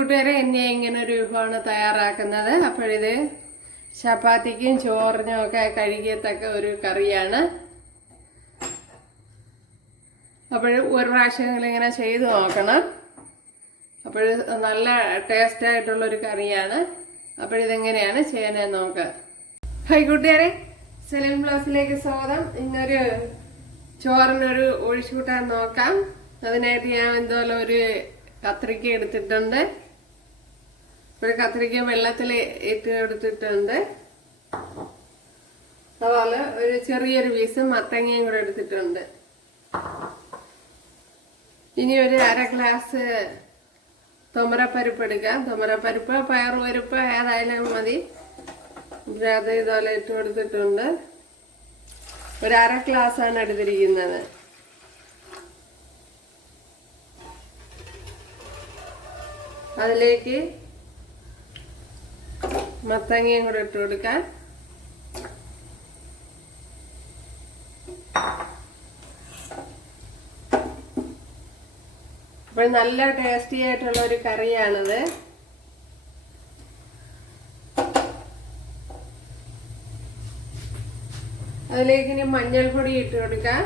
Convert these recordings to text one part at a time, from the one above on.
കൂട്ടുകാരെ എന്നെ ഇങ്ങനെ ഒരു വിഭവമാണ് തയ്യാറാക്കുന്നത്. അപ്പോഴിത് ചപ്പാത്തിക്കും ചോറിനും ഒക്കെ കഴുകിയത്തക്ക ഒരു കറിയാണ്. അപ്പോൾ ഒരു പ്രാവശ്യം നിങ്ങളിങ്ങനെ ചെയ്ത് നോക്കണം. അപ്പോൾ നല്ല ടേസ്റ്റ് ആയിട്ടുള്ള ഒരു കറിയാണ്. അപ്പോൾ ഇതെങ്ങനെയാണ് ചെയ്യുന്നതെന്ന് നോക്കാം. ഹൈ കൂട്ടുകാരെ സെലിം ബ്ലൗസിലേക്ക് സ്വാഗതം. ഇന്നൊരു ചോറിനൊരു ഒഴിച്ചുകൂട്ടാൻ നോക്കാം. അതിനായിട്ട് ഞാൻ എന്തോലും ഒരു കത്രിക്ക എടുത്തിട്ടുണ്ട്. ഒരു കത്തിരിക്ക വെള്ളത്തിൽ ഇട്ട് എടുത്തിട്ടുണ്ട് അതുപോലെ ഒരു ചെറിയൊരു പീസ് മത്തങ്ങയും കൂടെ എടുത്തിട്ടുണ്ട്. ഇനി ഒരു അര ഗ്ലാസ് തൊമരപ്പരിപ്പ് എടുക്കാം തൊമരപ്പരിപ്പ് പയറുപരിപ്പ് ഏതായാലും മതി. അത് ഇതുപോലെ ഇട്ട് കൊടുത്തിട്ടുണ്ട്. ഒരു അര ആണ് എടുത്തിരിക്കുന്നത്. അതിലേക്ക് മത്തങ്ങയും കൂടെ ഇട്ട് കൊടുക്കാൻ. അപ്പോൾ നല്ല ടേസ്റ്റി ആയിട്ടുള്ള ഒരു കറിയാണിത്. അതിലേക്ക് ഇനി മഞ്ഞൾപ്പൊടി ഇട്ട് കൊടുക്കാം.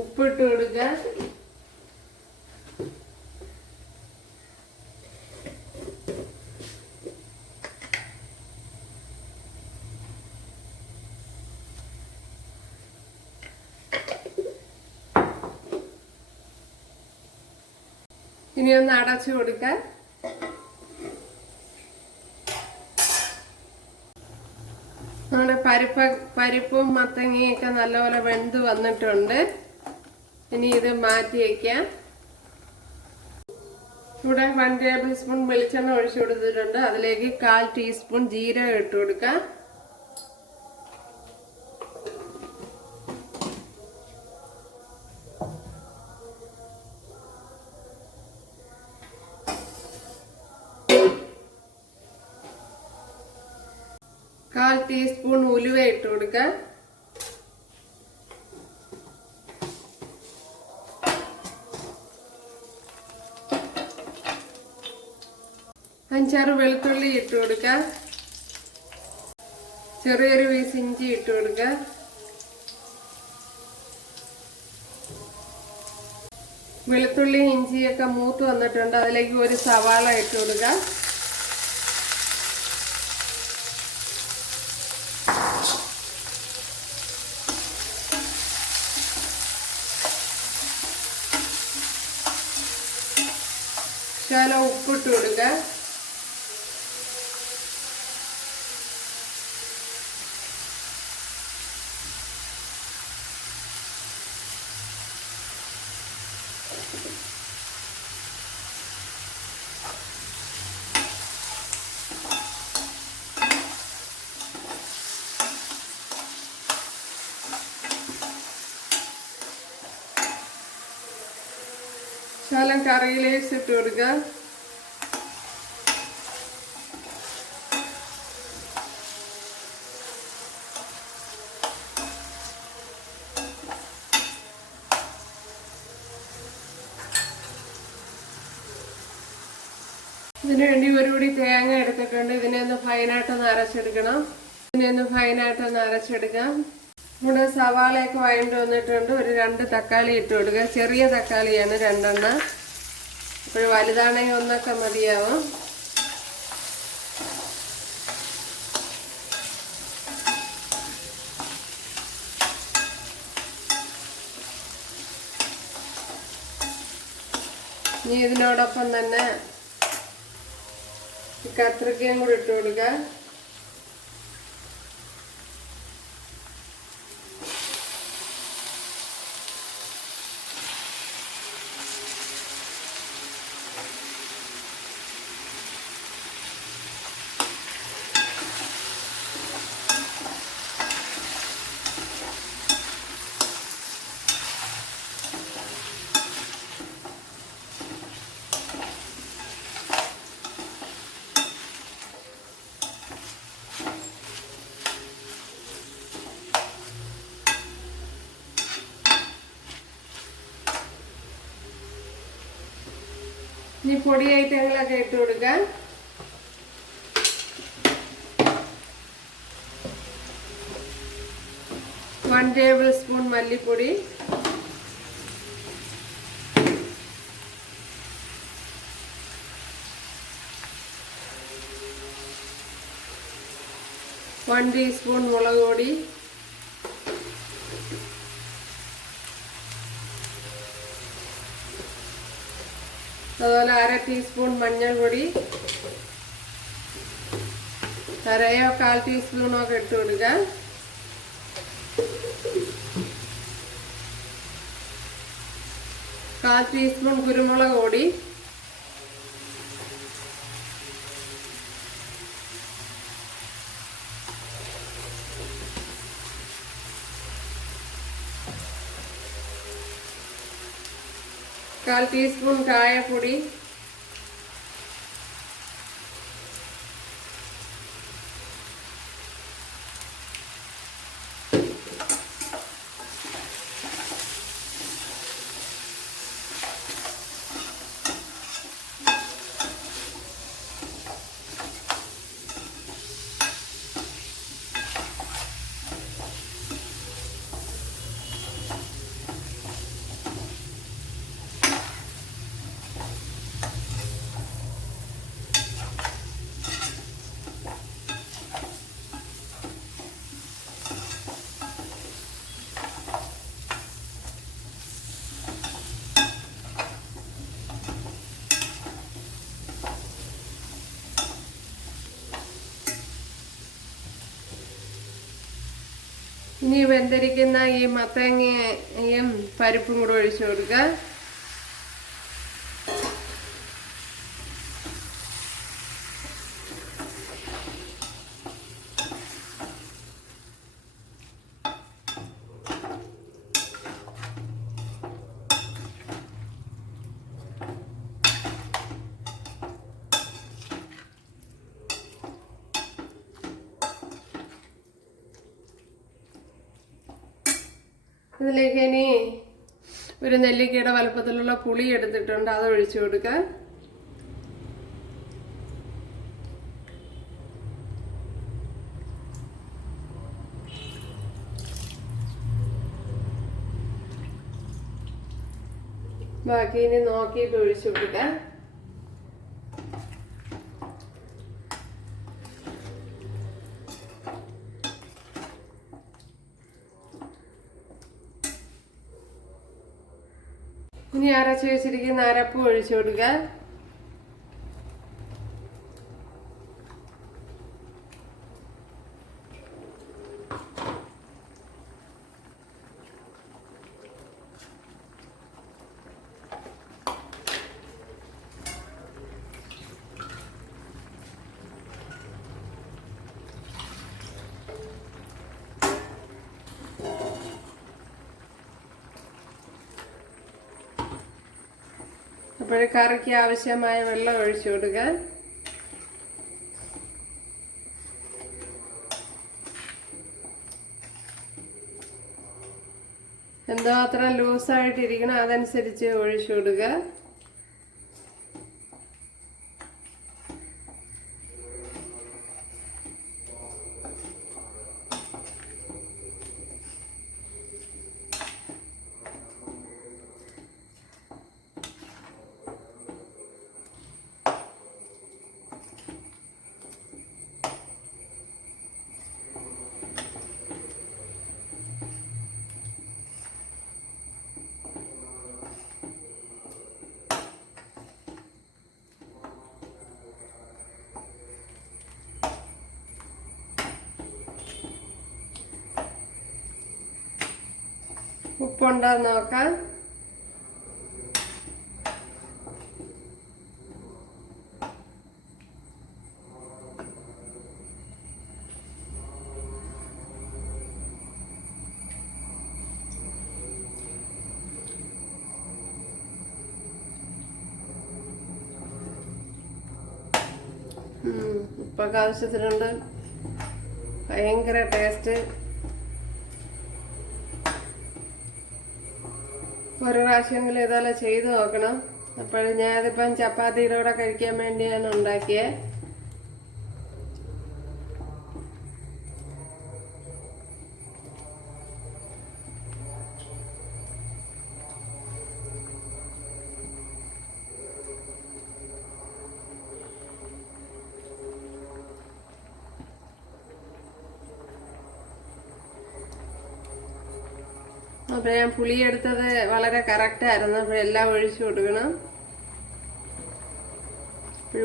ഉപ്പിട്ട് കൊടുക്കാം. ഇനി ഒന്ന് അടച്ചു കൊടുക്കാൻ. നമ്മുടെ പരിപ്പ് പരിപ്പും മത്തങ്ങയും ഒക്കെ നല്ലപോലെ വെന്ത് വന്നിട്ടുണ്ട്. ഇനി ഇത് മാറ്റി വയ്ക്കാം ഇവിടെ വൺ ടേബിൾ സ്പൂൺ വെളിച്ചെണ്ണ ഒഴിച്ചു കൊടുത്തിട്ടുണ്ട്. അതിലേക്ക് കാൽ ടീസ്പൂൺ ജീരകം ഇട്ട് കൊടുക്കാം. കാൽ ടീസ്പൂൺ ഉലുവ ഇട്ട് കൊടുക്കാം. അഞ്ചാറ് വെളുത്തുള്ളി ഇട്ട് കൊടുക്കുക ചെറിയൊരു പീസ് ഇഞ്ചി ഇട്ട് കൊടുക്കുക വെളുത്തുള്ളി ഇഞ്ചിയൊക്കെ മൂത്ത് വന്നിട്ടുണ്ട്. അതിലേക്ക് ഒരു സവാള ഇട്ട് കൊടുക്കാം ശകലം ഉപ്പിട്ട് കൊടുക്കുക ശകലം കറിയിലേക്ക് ഇട്ട് കൊടുക്കുക. ഇതിനു വേണ്ടി ഒരു കൂടി തേങ്ങ എടുത്തിട്ടുണ്ട്. ഇതിനെ ഒന്ന് ഫൈനായിട്ടൊന്ന് അരച്ചെടുക്കണം. ഇതിനെ ഒന്ന് ഫൈനായിട്ടൊന്ന് അരച്ചെടുക്കാം. ഇവിടെ സവാളയൊക്കെ വഴണ്ട് വന്നിട്ടുണ്ട്. ഒരു രണ്ട് തക്കാളി ഇട്ട് കൊടുക്കുക. ചെറിയ തക്കാളിയാണ് രണ്ടെണ്ണം. ഇപ്പോൾ വലുതാണെങ്കിൽ ഒന്നൊക്കെ മതിയാവും. ഇനി ഇതിനോടൊപ്പം തന്നെ കത്രിക്കയും കൂടി ഇട്ട് കൊടുക്കുക. ഇനി പൊടി ഐറ്റങ്ങളൊക്കെ ഇട്ട് കൊടുക്കാം വൺ ടേബിൾ സ്പൂൺ മല്ലിപ്പൊടി. വൺ ടീസ്പൂൺ മുളക് പൊടി. അതുപോലെ അര ടീസ്പൂൺ മഞ്ഞൾപ്പൊടി അരയോ കാൽ ടീസ്പൂണോ ഒക്കെ ഇട്ട് കൊടുക്കുക കാൽ ടീസ്പൂൺ കുരുമുളക് പൊടി. കാൽ ടീസ്പൂൺ കായപ്പൊടി ഇനി വെന്തിരിക്കുന്ന ഈ മത്തങ്ങയും പരിപ്പും കൂടെ ഒഴിച്ചു കൊടുക്കുക. ഇതിലേക്ക് ഇനി ഒരു നെല്ലിക്കയുടെ വലുപ്പത്തിലുള്ള പുളി എടുത്തിട്ടുണ്ട്. അത് ഒഴിച്ചു കൊടുക്കുക ബാക്കി ഇനി നോക്കിയിട്ട് ഒഴിച്ചു കൊടുക്കുക ഇനി അരച്ചു വെച്ചിരിക്കുന്ന അരപ്പ് ഒഴിച്ചു കൊടുക്കുക കറിക്ക് ആവശ്യമായ വെള്ളം ഒഴിച്ചു കൊടുക്കുക അത്ര ലൂസായിട്ടിരിക്കണം അതനുസരിച്ച് ഒഴിച്ചു കൊടുക്കുക ഉപ്പുണ്ടോ നോക്കാം ഉപ്പൊക്കെ ആവശ്യത്തിനുണ്ട്. ഭയങ്കര ടേസ്റ്റ് ഒരു പ്രാവശ്യമെങ്കിലും ഇതെല്ലാം ചെയ്ത് നോക്കണം. അപ്പോഴും ഞാനിതിപ്പം ചപ്പാത്തിയുടെ കൂടെ കഴിക്കാൻ വേണ്ടിയാണ് ഉണ്ടാക്കിയത് അപ്പോൾ ഞാൻ പുളി എടുത്തത് വളരെ കറക്റ്റായിരുന്നു അപ്പോൾ എല്ലാം ഒഴിച്ചു കൊടുക്കണം.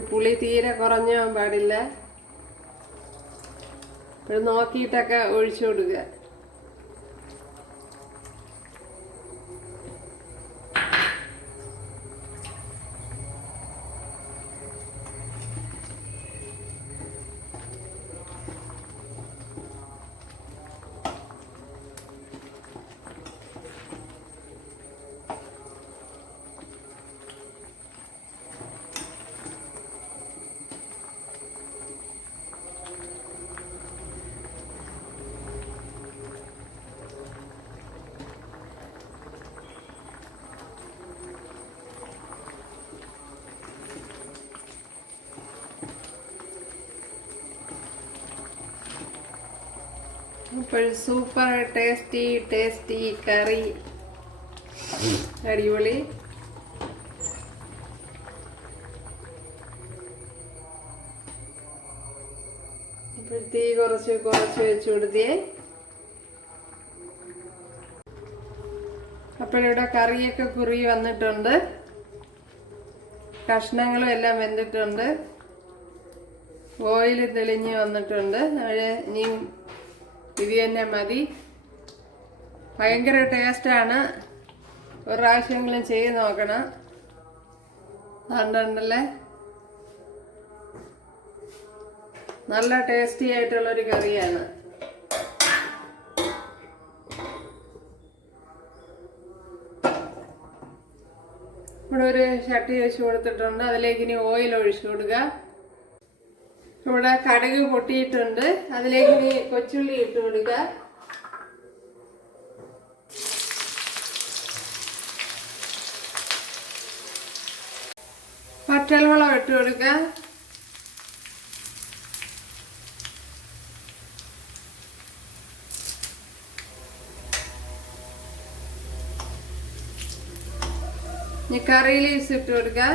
പുളി തീരെ കുറഞ്ഞോ പാടില്ല. നോക്കിയിട്ടൊക്കെ ഒഴിച്ചു കൊടുക്കുക. സൂപ്പർ ടേസ്റ്റി ടേസ്റ്റി കറി അടിപൊളി. തീ കുറച്ച് കുറച്ച് വെച്ച് കൊടുത്തേ. അപ്പോഴിവിടെ കറിയൊക്കെ കുറി വന്നിട്ടുണ്ട്. കഷ്ണങ്ങളും എല്ലാം വെന്തിട്ടുണ്ട്. ഓയിൽ തെളിഞ്ഞ് വന്നിട്ടുണ്ട്. അവിടെ ഇനി ഇത് തന്നെ മതി. ഭയങ്കര ടേസ്റ്റാണ് ഒരു പ്രാവശ്യമെങ്കിലും ചെയ്ത് നോക്കണം. കണ്ടുണ്ടല്ലേ നല്ല ടേസ്റ്റി ആയിട്ടുള്ളൊരു കറിയാണ്. ഇവിടെ ഒരു ചട്ടി വെച്ച് കൊടുത്തിട്ടുണ്ട്. അതിലേക്ക് ഇനി ഓയിൽ ഒഴിച്ചു കൊടുക്കുക. ഇവിടെ കടുക് പൊട്ടിയിട്ടുണ്ട്. അതിലേക്ക് ഇനി കൊച്ചുള്ളി ഇട്ട് കൊടുക്കുക പച്ചവെള്ളം ഇട്ട് കൊടുക്കുക ഇനി കറി ലീവ്സ് ഇട്ട് കൊടുക്കുക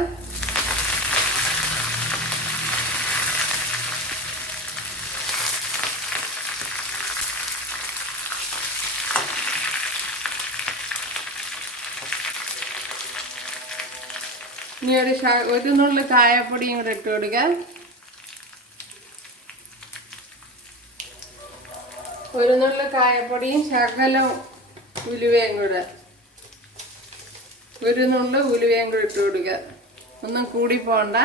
ഇനി ഒരു ഒരു നുള്ളി കായപ്പൊടിയും കൂടെ ഇട്ട് കൊടുക്കുക ഒരു നുള്ളി കായപ്പൊടിയും ശകലം ഉലുവയും കൂടെ. ഒരു നുള്ളി ഉലുവയും കൂടെ ഇട്ട് കൊടുക്കുക. ഒന്നും കൂടി പോണ്ട.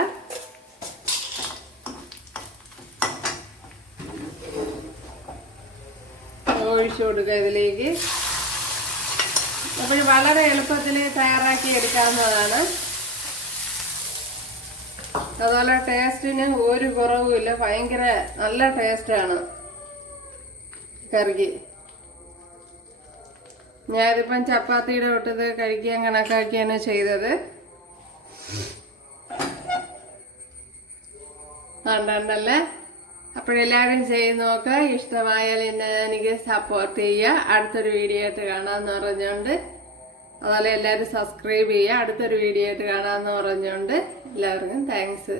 ഒഴിച്ചു കൊടുക്കുക ഇതിലേക്ക്. അപ്പോൾ വളരെ എളുപ്പത്തിൽ തയ്യാറാക്കി എടുക്കാവുന്നതാണ്. അതുപോലെ ടേസ്റ്റിന് ഒരു കുറവുമില്ല ഭയങ്കര നല്ല ടേസ്റ്റാണ് കറിക്ക്. ഞാനിപ്പം ചപ്പാത്തിയുടെ ഒട്ടത് കഴിക്കാൻ കണക്കാക്കിയാണ് ചെയ്തത്. കണ്ടല്ലേ അപ്പോഴെല്ലാവരും ചെയ്ത് നോക്കുക ഇഷ്ടമായാൽ എന്നെ എനിക്ക് സപ്പോർട്ട് ചെയ്യുക. അടുത്തൊരു വീഡിയോ ആയിട്ട് കാണാമെന്ന് പറഞ്ഞുകൊണ്ട്. അതുപോലെ എല്ലാവരും സബ്സ്ക്രൈബ് ചെയ്യുക. അടുത്തൊരു വീഡിയോ ആയിട്ട് കാണാമെന്ന് പറഞ്ഞുകൊണ്ട്. എല്ലാവർക്കും താങ്ക്സ്